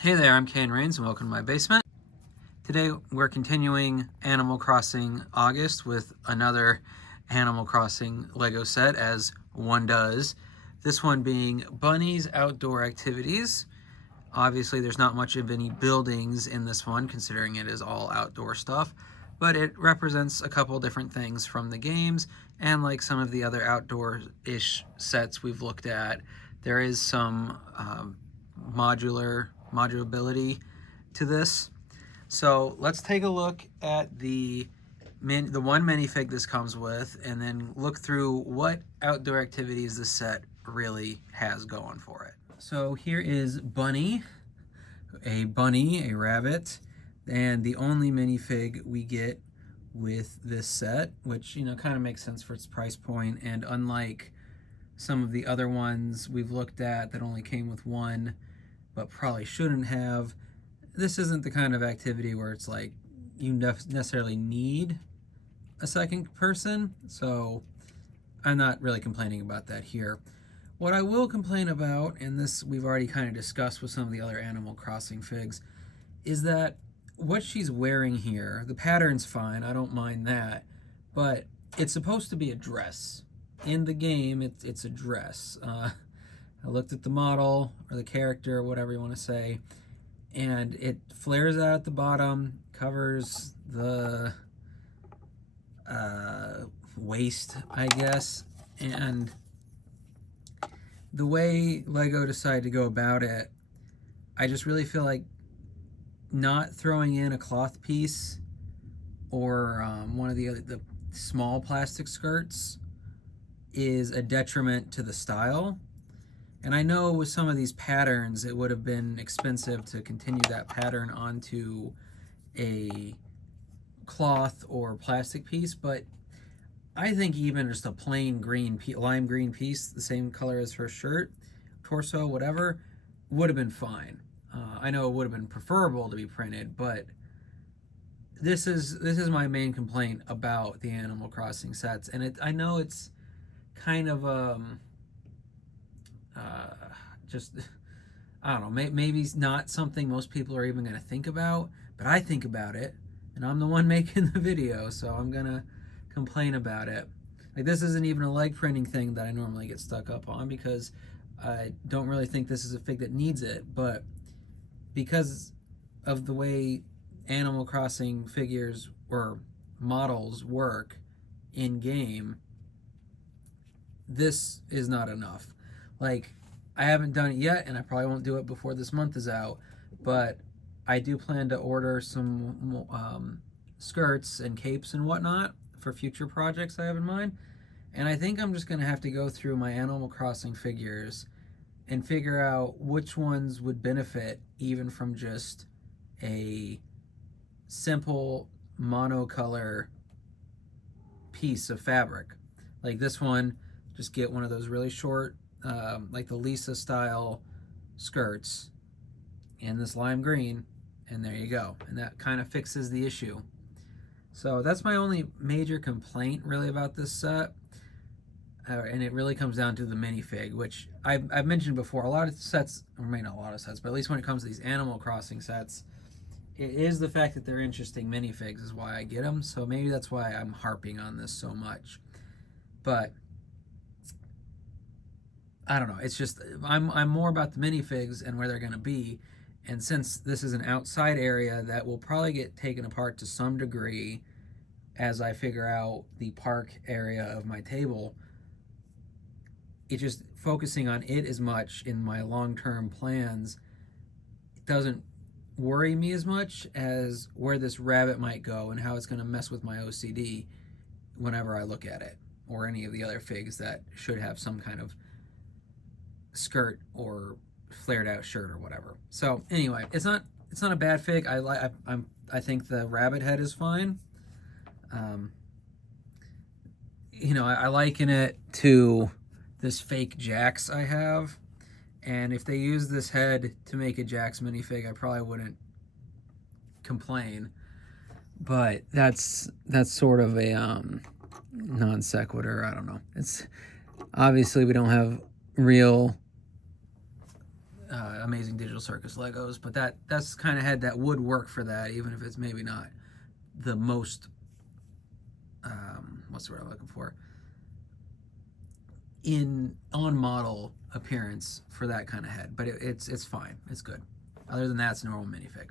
Hey there, I'm Kane Rains and welcome to my basement. Today we're continuing Animal Crossing August with another Animal Crossing Lego set, as one does. This one being Bunnie's Outdoor Activities. Obviously there's not much of any buildings in this one, considering it is all outdoor stuff, but it represents a couple different things from the games, and like some of the other outdoor-ish sets we've looked at, there is some modulability to this. So let's take a look at the one minifig this comes with, and then look through what outdoor activities this set really has going for it. So here is Bunnie, a rabbit, and the only minifig we get with this set, which, you know, kind of makes sense for its price point, and unlike some of the other ones we've looked at that only came with one but probably shouldn't have, this isn't the kind of activity where it's like you necessarily need a second person, so I'm not really complaining about that here. What I will complain about, and this we've already kind of discussed with some of the other Animal Crossing figs, is that what she's wearing here, the pattern's fine, I don't mind that, but it's supposed to be a dress. In the game, it's a dress. I looked at the model, or the character, or whatever you want to say, and it flares out at the bottom, covers the waist, I guess, and the way Lego decided to go about it, I just really feel like not throwing in a cloth piece or one of the small plastic skirts is a detriment to the style. And I know with some of these patterns it would have been expensive to continue that pattern onto a cloth or plastic piece, but I think even just a plain green, lime green piece, the same color as her shirt, torso, whatever, would have been fine. I know it would have been preferable to be printed, but this is my main complaint about the Animal Crossing sets, and I know it's kind of just, I don't know, maybe it's not something most people are even going to think about, but I think about it, and I'm the one making the video, so I'm going to complain about it. Like, this isn't even a leg printing thing that I normally get stuck up on, because I don't really think this is a fig that needs it, but because of the way Animal Crossing figures or models work in game, this is not enough. Like, I haven't done it yet, and I probably won't do it before this month is out, but I do plan to order some skirts and capes and whatnot for future projects I have in mind, and I think I'm just going to have to go through my Animal Crossing figures and figure out which ones would benefit even from just a simple monocolor piece of fabric. Like this one, just get one of those really short, like the Lisa style skirts in this lime green, and there you go. And that kind of fixes the issue. So that's my only major complaint really about this set. And it really comes down to the minifig, which I've mentioned before. A lot of sets, or maybe not a lot of sets, but at least when it comes to these Animal Crossing sets, it is the fact that they're interesting minifigs is why I get them. So maybe that's why I'm harping on this so much. But I don't know. It's just I'm more about the minifigs and where they're going to be. And since this is an outside area that will probably get taken apart to some degree as I figure out the park area of my table, it just focusing on it as much in my long-term plans, it doesn't worry me as much as where this rabbit might go and how it's going to mess with my OCD whenever I look at it, or any of the other figs that should have some kind of skirt or flared out shirt or whatever. So anyway, it's not a bad fig. I think the rabbit head is fine. You know, I liken it to this fake Jax I have, and if they use this head to make a Jax minifig, I probably wouldn't complain. But that's sort of a non sequitur. I don't know. It's obviously we don't have real Amazing Digital Circus Legos, but that's kind of head that would work for that, even if it's maybe not the most, what's the word I'm looking for, on model appearance for that kind of head. But it's fine, it's good. Other than that, it's a normal minifig.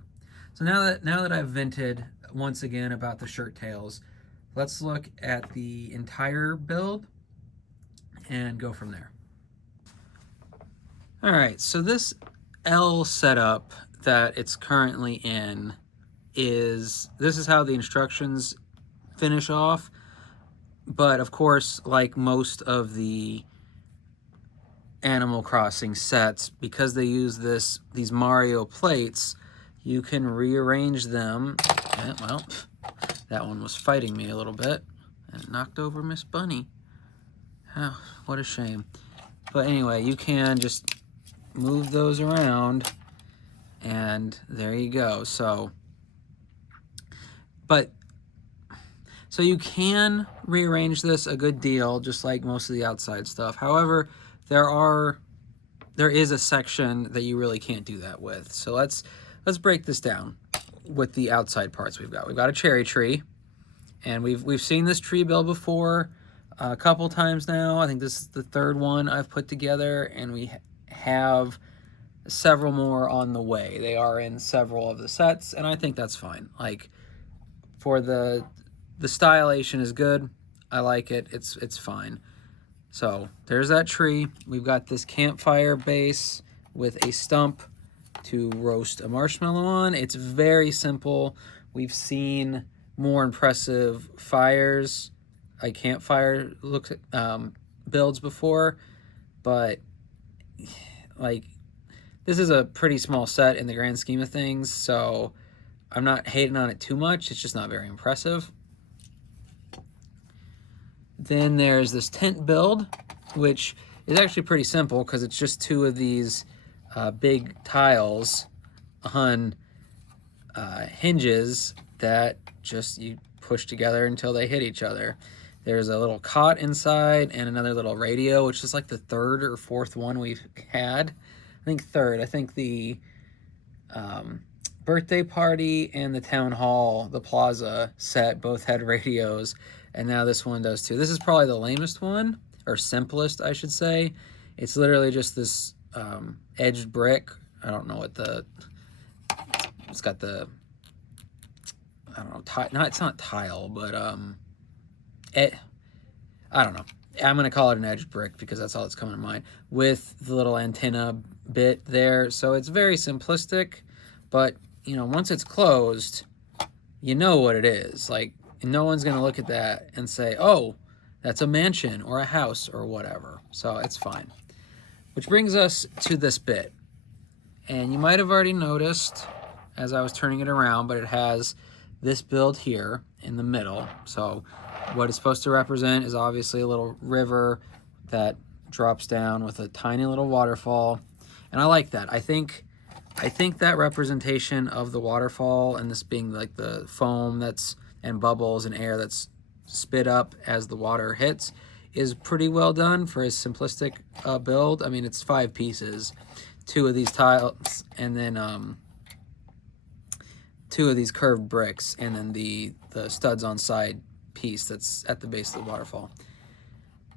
So now that I've vented once again about the shirt tails, let's look at the entire build and go from there. All right, so this L setup that it's currently in this is how the instructions finish off. But of course, like most of the Animal Crossing sets, because they use these Mario plates, you can rearrange them. Well, that one was fighting me a little bit and knocked over Miss Bunnie. Oh, what a shame. But anyway, you can just move those around, and there you go. So you can rearrange this a good deal, just like most of the outside stuff. However, there is a section that you really can't do that with. So let's break this down with the outside parts we've got. We've got a cherry tree, and we've seen this tree build before a couple times now. I think this is the third one I've put together, and we have several more on the way. They are in several of the sets, and I think that's fine. Like, for the stylization is good. I like it. It's fine. So there's that tree. We've got this campfire base with a stump to roast a marshmallow on. It's very simple. We've seen more impressive fires, like campfire builds before, but like, this is a pretty small set in the grand scheme of things, so I'm not hating on it too much. It's just not very impressive. Then there's this tent build, which is actually pretty simple because it's just two of these big tiles on hinges that just you push together until they hit each other. There's a little cot inside and another little radio, which is like the third or fourth one we've had. I think third. I think the birthday party and the town hall, the plaza set, both had radios, and now this one does too. This is probably the lamest one, or simplest, I should say. It's literally just this edged brick. I don't know what it's got the, I don't know, it's not tile, but I don't know. I'm going to call it an edged brick because that's all that's coming to mind, with the little antenna bit there. So it's very simplistic, but, you know, once it's closed, you know what it is. Like, no one's going to look at that and say, oh, that's a mansion or a house or whatever. So it's fine. Which brings us to this bit. And you might have already noticed as I was turning it around, but it has this build here in the middle. So what it's supposed to represent is obviously a little river that drops down with a tiny little waterfall. And I like that. I think that representation of the waterfall, and this being like the foam and bubbles and air that's spit up as the water hits, is pretty well done for a simplistic build. I mean, it's 5 pieces, 2 of these tiles, and then 2 of these curved bricks, and then the studs on side piece that's at the base of the waterfall.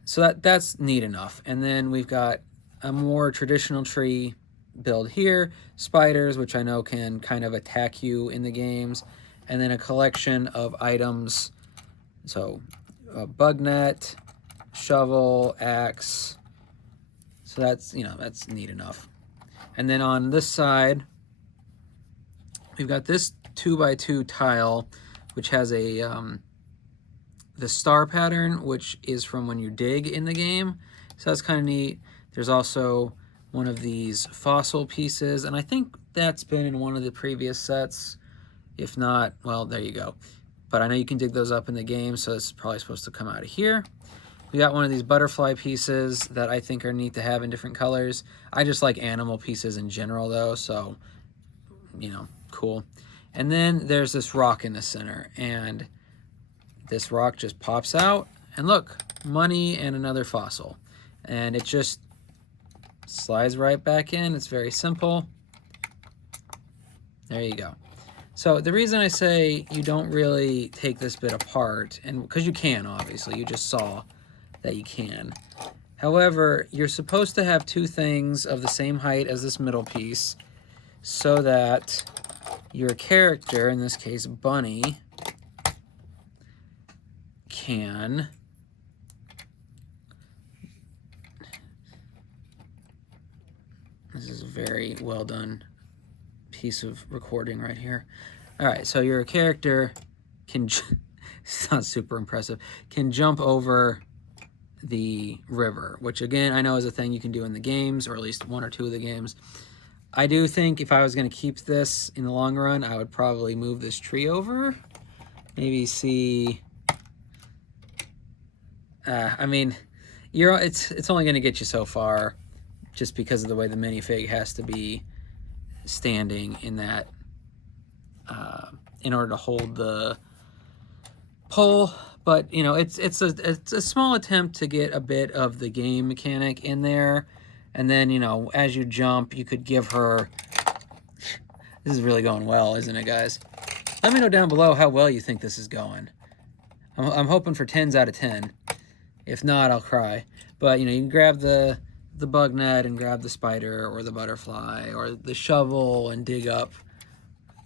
So that's neat enough. And then we've got a more traditional tree build here, spiders, which I know can kind of attack you in the games, and then a collection of items. So a bug net, shovel, axe. So that's, you know, that's neat enough. And then on this side, we've got this 2x2 tile, which has a the star pattern, which is from when you dig in the game. So that's kind of neat. There's also one of these fossil pieces, and I think that's been in one of the previous sets. If not, well, there you go. But I know you can dig those up in the game, so it's probably supposed to come out of here. We got one of these butterfly pieces that I think are neat to have in different colors. I just like animal pieces in general, though, so, you know, cool. And then there's this rock in the center, and this rock just pops out, and look, money and another fossil. And it just Slides right back in. It's very simple. There you go. So the reason I say you don't really take this bit apart, and because you can, obviously, you just saw that you can. However, you're supposed to have two things of the same height as this middle piece so that your character, in this case Bunnie, can this is a very well done piece of recording right here. All right, so your character can, it's not super impressive, can jump over the river, which again, I know is a thing you can do in the games, or at least one or two of the games. I do think if I was going to keep this in the long run, I would probably move this tree over. Maybe see, I mean, it's only going to get you so far just because of the way the minifig has to be standing in that, in order to hold the pole. But you know, it's a small attempt to get a bit of the game mechanic in there, and then, you know, as you jump, you could give her. This is really going well, isn't it, guys? Let me know down below how well you think this is going. I'm hoping for 10s out of 10. If not, I'll cry. But you know, you can grab the bug net and grab the spider or the butterfly or the shovel and dig up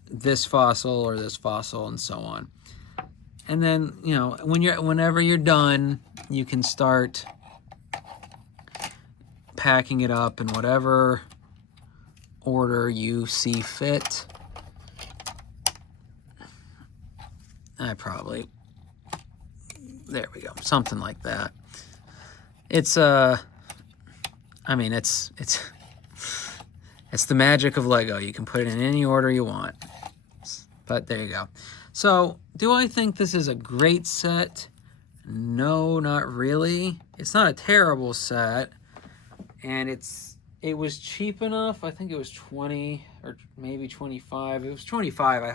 this fossil or this fossil and so on. And then, you know, whenever you're done, you can start packing it up in whatever order you see fit. There we go, something like that. It's I mean, it's the magic of Lego. You can put it in any order you want. But there you go. So, do I think this is a great set? No, not really. It's not a terrible set, and it was cheap enough. I think it was 20 or maybe 25. It was 25. I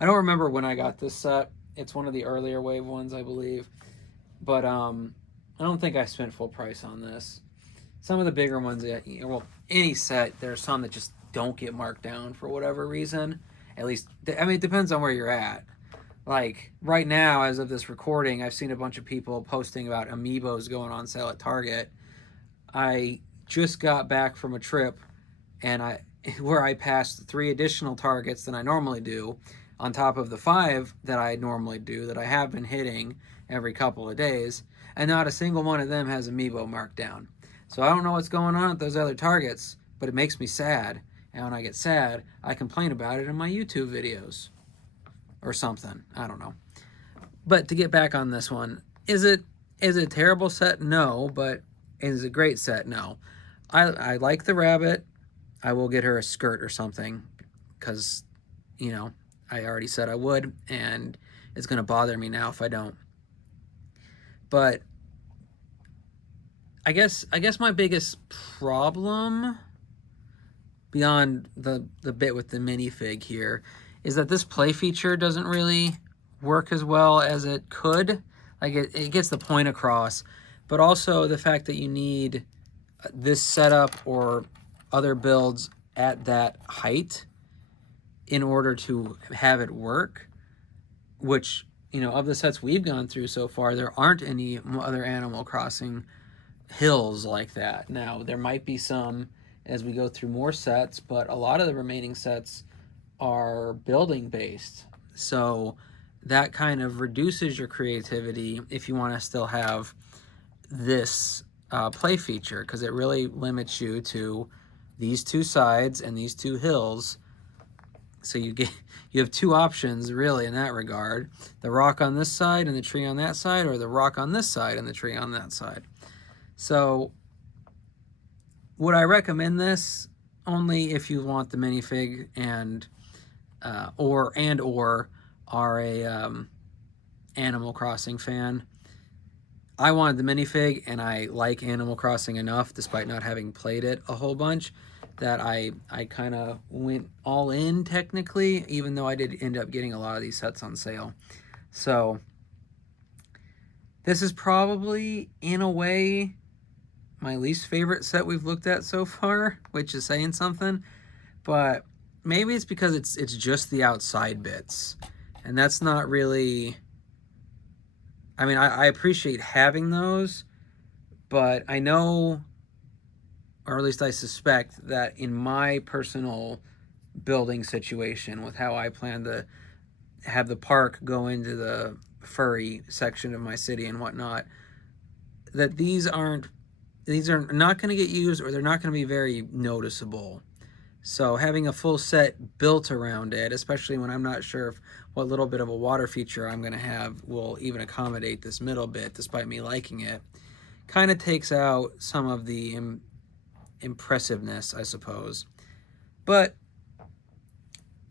don't remember when I got this set. It's one of the earlier wave ones, I believe. But I don't think I spent full price on this. Some of the bigger ones, well, any set, there's some that just don't get marked down for whatever reason. At least, I mean, it depends on where you're at. Like, right now, as of this recording, I've seen a bunch of people posting about Amiibos going on sale at Target. I just got back from a trip, and where I passed 3 additional Targets than I normally do, on top of the 5 that I normally do, that I have been hitting every couple of days, and not a single one of them has Amiibo marked down. So I don't know what's going on at those other Targets, but it makes me sad. And when I get sad, I complain about it in my YouTube videos. Or something. I don't know. But to get back on this one, is it a terrible set? No. But is it a great set? No. I like the rabbit. I will get her a skirt or something. Because, you know, I already said I would. And it's going to bother me now if I don't. But I guess my biggest problem, beyond the bit with the minifig here, is that this play feature doesn't really work as well as it could. Like, it gets the point across, but also the fact that you need this setup or other builds at that height in order to have it work, which, you know, of the sets we've gone through so far, there aren't any other Animal Crossing hills like that. Now, there might be some as we go through more sets, but a lot of the remaining sets are building based. So that kind of reduces your creativity if you want to still have this play feature, because it really limits you to these 2 sides and these 2 hills. So you have 2 options really in that regard: the rock on this side and the tree on that side, or the rock on this side and the tree on that side. So would I recommend this? Only if you want the minifig and or are a Animal Crossing fan. I wanted the minifig, and I like Animal Crossing enough, despite not having played it a whole bunch, that I kind of went all in technically, even though I did end up getting a lot of these sets on sale. So this is probably, in a way, my least favorite set we've looked at so far, which is saying something. But maybe it's because it's just the outside bits. And that's not really... I mean, I appreciate having those, but I know, or at least I suspect, that in my personal building situation with how I plan to have the park go into the furry section of my city and whatnot, that these are not going to get used, or they're not going to be very noticeable. So having a full set built around it, especially when I'm not sure if what little bit of a water feature I'm going to have will even accommodate this middle bit, despite me liking it, kind of takes out some of the impressiveness, I suppose. But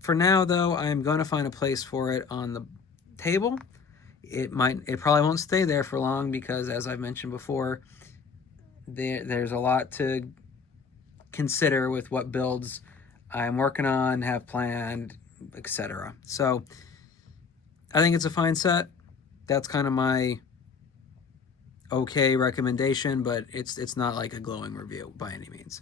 for now, though, I'm going to find a place for it on the table. It probably won't stay there for long because, as I've mentioned before, there's a lot to consider with what builds I'm working on, have planned, etc. So I think it's a fine set. That's kind of my okay recommendation, but it's not like a glowing review by any means.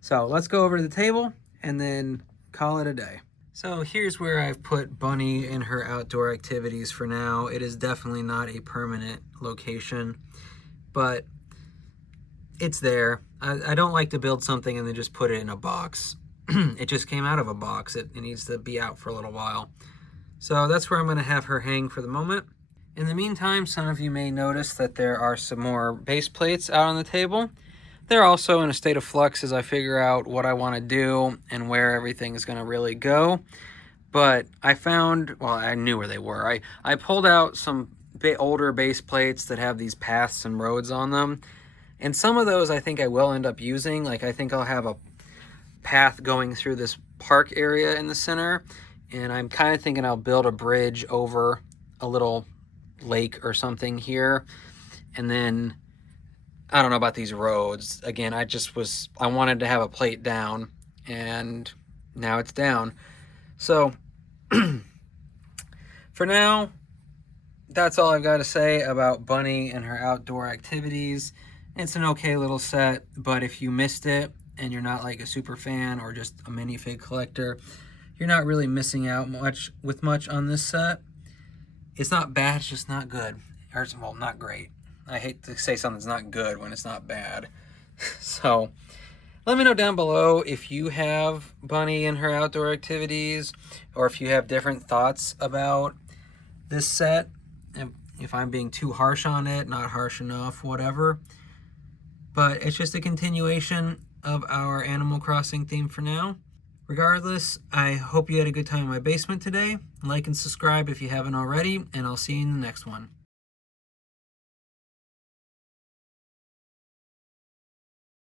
So let's go over to the table and then call it a day. So here's where I've put Bunnie in her outdoor activities for now. It is definitely not a permanent location, but it's there. I don't like to build something and then just put it in a box. It just came out of a box. It needs to be out for a little while. So that's where I'm going to have her hang for the moment. In the meantime, some of you may notice that there are some more base plates out on the table. They're also in a state of flux as I figure out what I want to do and where everything is going to really go. But I found, well, I knew where they were. I pulled out some older base plates that have these paths and roads on them. And some of those I think I will end up using. Like I think I'll have a path going through this park area in the center. And I'm kind of thinking I'll build a bridge over a little lake or something here. And then I don't know about these roads. Again, I wanted to have a plate down, and now it's down. So for now, that's all I've got to say about Bunnie and her outdoor activities. It's an okay little set, but if you missed it and you're not like a super fan or just a minifig collector, you're not really missing out much on this set. It's not bad, it's just not good. Or, well, not great. I hate to say something's not good when it's not bad. So let me know down below if you have Bunnie and her outdoor activities, or if you have different thoughts about this set, and if I'm being too harsh on it, not harsh enough, whatever. But it's just a continuation of our Animal Crossing theme for now. Regardless, I hope you had a good time in my basement today. Like and subscribe if you haven't already, and I'll see you in the next one.